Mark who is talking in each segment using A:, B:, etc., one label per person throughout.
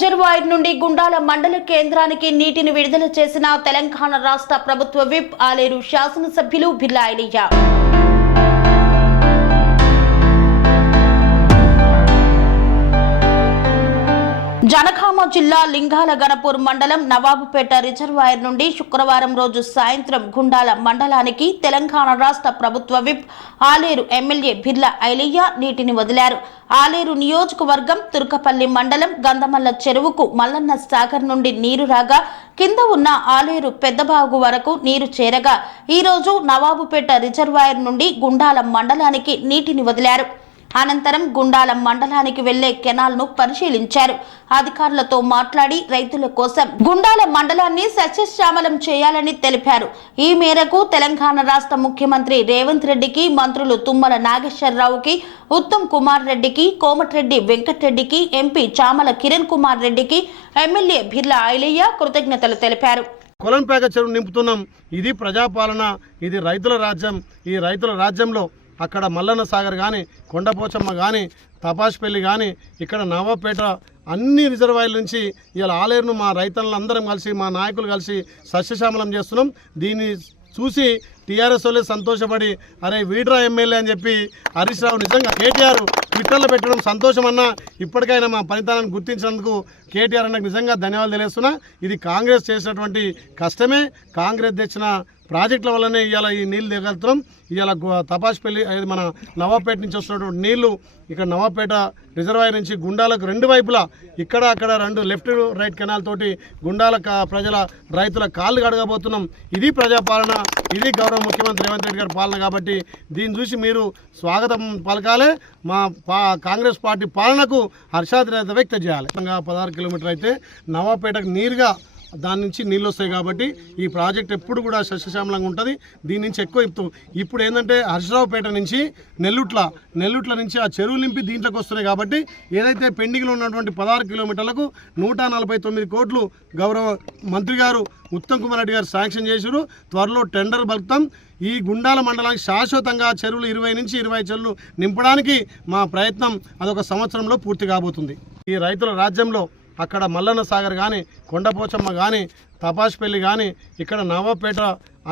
A: Reservoir నుండి గుండాల మండల కేంద్రానికి నీటిని విడుదల చేసిన తెలంగాణ రాష్ట్ర ప్రభుత్వ విప్ ఆలేరు శాసనసభ్యులు బిర్లా జనగామ జిల్లా లింగాల గణపూర్ మండలం నవాబుపేట రిజర్వాయర్ నుండి శుక్రవారం రోజు సాయంత్రం గుండాల మండలానికి తెలంగాణ రాష్ట్ర ప్రభుత్వ విప్ ఆలేరు ఎమ్మెల్యే బిర్లా ఐలయ్య నీటిని వదిలారు. ఆలేరు నియోజకవర్గం తుర్కపల్లి మండలం గంధమల్ల చెరువుకు మల్లన్న సాగర్ నుండి నీరు రాగా కింద ఉన్న ఆలేరు పెద్దబాగు వరకు నీరు చేరగా ఈరోజు నవాబుపేట రిజర్వాయర్ నుండి గుండాల మండలానికి నీటిని వదిలారు. అనంతరం గుండాల మండలానికి వెళ్ళే కెనాల్ను పరిశీలించారు. అధికారులతో మాట్లాడి రైతుల కోసం గుండాల మండలాన్ని సస్యశ్యామలం చేయాలని తెలిపారు. ఈ మేరకు తెలంగాణ రాష్ట్ర ముఖ్యమంత్రి రేవంత్ రెడ్డికి మంత్రులు తుమ్మల నాగేశ్వరరావుకి ఉత్తమ్ కుమార్ రెడ్డికి కోమటిరెడ్డి వెంకటరెడ్డికి ఎంపీ చామల కిరణ్ కుమార్ రెడ్డికి ఎమ్మెల్యే బిర్లా ఐలయ్య కృతజ్ఞతలు తెలిపారు.
B: కొలంపేక చెరువు నింపుతున్నాం. ఇది ప్రజాపాలన ఇది రైతుల రాజ్యం. ఈ రైతుల రాజ్యంలో అక్కడ మల్లన్న సాగర్ కానీ కొండపోచమ్మ కానీ తపాష్పల్లి కానీ ఇక్కడ నవాపేట అన్ని రిజర్వాయర్ల నుంచి ఇలా ఆలేరును మా రైతులందరం కలిసి మా నాయకులు కలిసి సస్యశ్యామలం చేస్తున్నాం. దీన్ని చూసి టీఆర్ఎస్ వాళ్ళే సంతోషపడి అరే వీడ్రా ఎమ్మెల్యే అని చెప్పి హరీష్ రావు నిజంగా కేటీఆర్ ట్విట్టర్లో పెట్టడం సంతోషమన్నా ఇప్పటికైనా మా ఫలితాలను గుర్తించినందుకు కేటీఆర్ అన్నకు నిజంగా ధన్యవాదాలు తెలియస్తున్నా ఇది కాంగ్రెస్ చేసినటువంటి కష్టమే. కాంగ్రెస్ తెచ్చిన ప్రాజెక్టుల వల్లనే ఇవాళ ఈ నీళ్ళు దిగలుగుతున్నాం ఇవాళ తపాసిపల్లి అది మన నవాపేట నుంచి వస్తున్నటువంటి నీళ్ళు ఇక్కడ నవాపేట రిజర్వాయర్ నుంచి గుండాలకు రెండు వైపులా ఇక్కడ అక్కడ రెండు లెఫ్ట్ రైట్ కెనాల్ తోటి గుండాల ప్రజల రైతుల కాళ్ళు కడగబోతున్నాం. ఇది ప్రజాపాలన ఇది గౌరవ ముఖ్యమంత్రి రేవంత్ రెడ్డి గారి పాలన కాబట్టి దీన్ని చూసి మీరు స్వాగతం పలకాలే. మా పా కాంగ్రెస్ పార్టీ పాలనకు హర్షాద్రత వ్యక్తం చేయాలి. పదహారు కిలోమీటర్ అయితే నవాపేటకు నీరుగా దాని నుంచి నీళ్ళు వస్తాయి కాబట్టి ఈ ప్రాజెక్ట్ ఎప్పుడు కూడా సస్యశ్యామలంగా ఉంటుంది. దీని నుంచి ఎక్కువ ఇప్పుడు ఇప్పుడు ఏంటంటే హర్షరావుపేట నుంచి నెల్లుట్ల నెల్లుట్ల నుంచి ఆ చెరువు నింపి దీంట్లోకి వస్తున్నాయి కాబట్టి ఏదైతే పెండింగ్లో ఉన్నటువంటి పదహారు కిలోమీటర్లకు నూట నలభై తొమ్మిది కోట్లు గౌరవ మంత్రి గారు ఉత్తమ్ కుమార్ రెడ్డి గారు శాంక్షన్ చేశారు. త్వరలో టెండర్ బలుపుతాం. ఈ గుండాల మండలానికి శాశ్వతంగా చెరువులు ఇరవై నుంచి ఇరవై చెరువులు నింపడానికి మా ప్రయత్నం అదొక సంవత్సరంలో పూర్తి కాబోతుంది. ఈ రైతుల రాజ్యంలో అక్కడ మల్లన్న సాగర్ కానీ కొండపోచమ్మ కానీ తపాష్పల్లి కానీ ఇక్కడ నవాపేట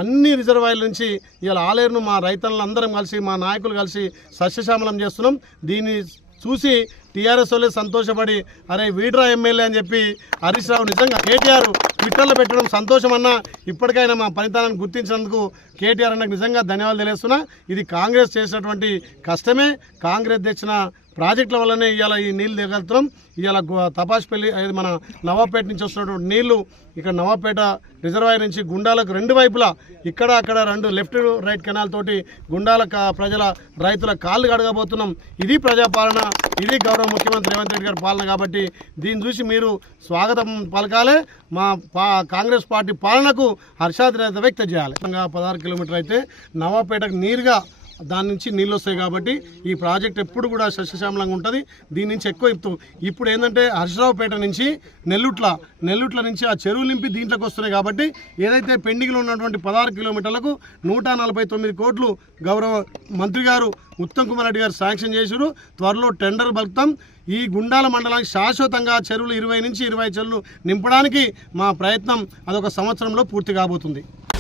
B: అన్ని రిజర్వాయర్ల నుంచి ఇలా ఆలేరును మా రైతులందరం కలిసి మా నాయకులు కలిసి సస్యశ్యామలం చేస్తున్నాం. దీన్ని చూసి టీఆర్ఎస్ వాళ్ళే సంతోషపడి అరే వీడ్రా ఎమ్మెల్యే అని చెప్పి హరీష్ రావు నిజంగా కేటీఆర్ ట్విట్టర్లో పెట్టడం సంతోషం అన్నా ఇప్పటికైనా మా ఫలితాలను గుర్తించినందుకు కేటీఆర్ అన్నకు నిజంగా ధన్యవాదాలు తెలియస్తున్నా ఇది కాంగ్రెస్ చేసినటువంటి కష్టమే. కాంగ్రెస్ తెచ్చిన ప్రాజెక్టుల వల్లనే ఇవాళ ఈ నీళ్ళు దిగలుతున్నాం. ఇవాళ గు- తపాష్పల్లి అది మన నవాపేట నుంచి వస్తున్నటువంటి నీళ్ళు ఇక్కడ నవాపేట రిజర్వాయర్ నుంచి గుండాలకు రెండు వైపులా ఇక్కడ అక్కడ రెండు లెఫ్ట్ రైట్ కెనాల్ తోటి గుండాల ప్రజల రైతుల కాళ్ళు కడగబోతున్నాం. ఇది ప్రజాపాలన ఇది గౌరవ ముఖ్యమంత్రి రేవంత్ రెడ్డి గారి పాలన కాబట్టి దీన్ని చూసి మీరు స్వాగతం పలకాలే. మా పా కాంగ్రెస్ పార్టీ పాలనకు హర్షాద్రత వ్యక్తం చేయాలి. పదహారు కిలోమీటర్ అయితే నవాపేటకు నీరుగా దాని నుంచి నీళ్ళు వస్తాయి కాబట్టి ఈ ప్రాజెక్ట్ ఎప్పుడు కూడా సస్యశ్యామలంగా ఉంటుంది. దీని నుంచి ఎక్కువ ఇప్పుడు ఇప్పుడు ఏంటంటే హర్షరావుపేట నుంచి నెల్లుట్ల నెల్లుట్ల నుంచి ఆ చెరువు నింపి దీంట్లోకి వస్తున్నాయి కాబట్టి ఏదైతే పెండింగ్లో ఉన్నటువంటి పదహారు కిలోమీటర్లకు నూట నలభై తొమ్మిది కోట్లు గౌరవ మంత్రి గారు ఉత్తమ్ కుమార్ రెడ్డి గారు శాంక్షన్ చేశారు. త్వరలో టెండర్ బలుతాం ఈ గుండాల మండలానికి శాశ్వతంగా చెరువులు ఇరవై నుంచి ఇరవై చెరువులు నింపడానికి మా ప్రయత్నం అదొక సంవత్సరంలో పూర్తి కాబోతుంది.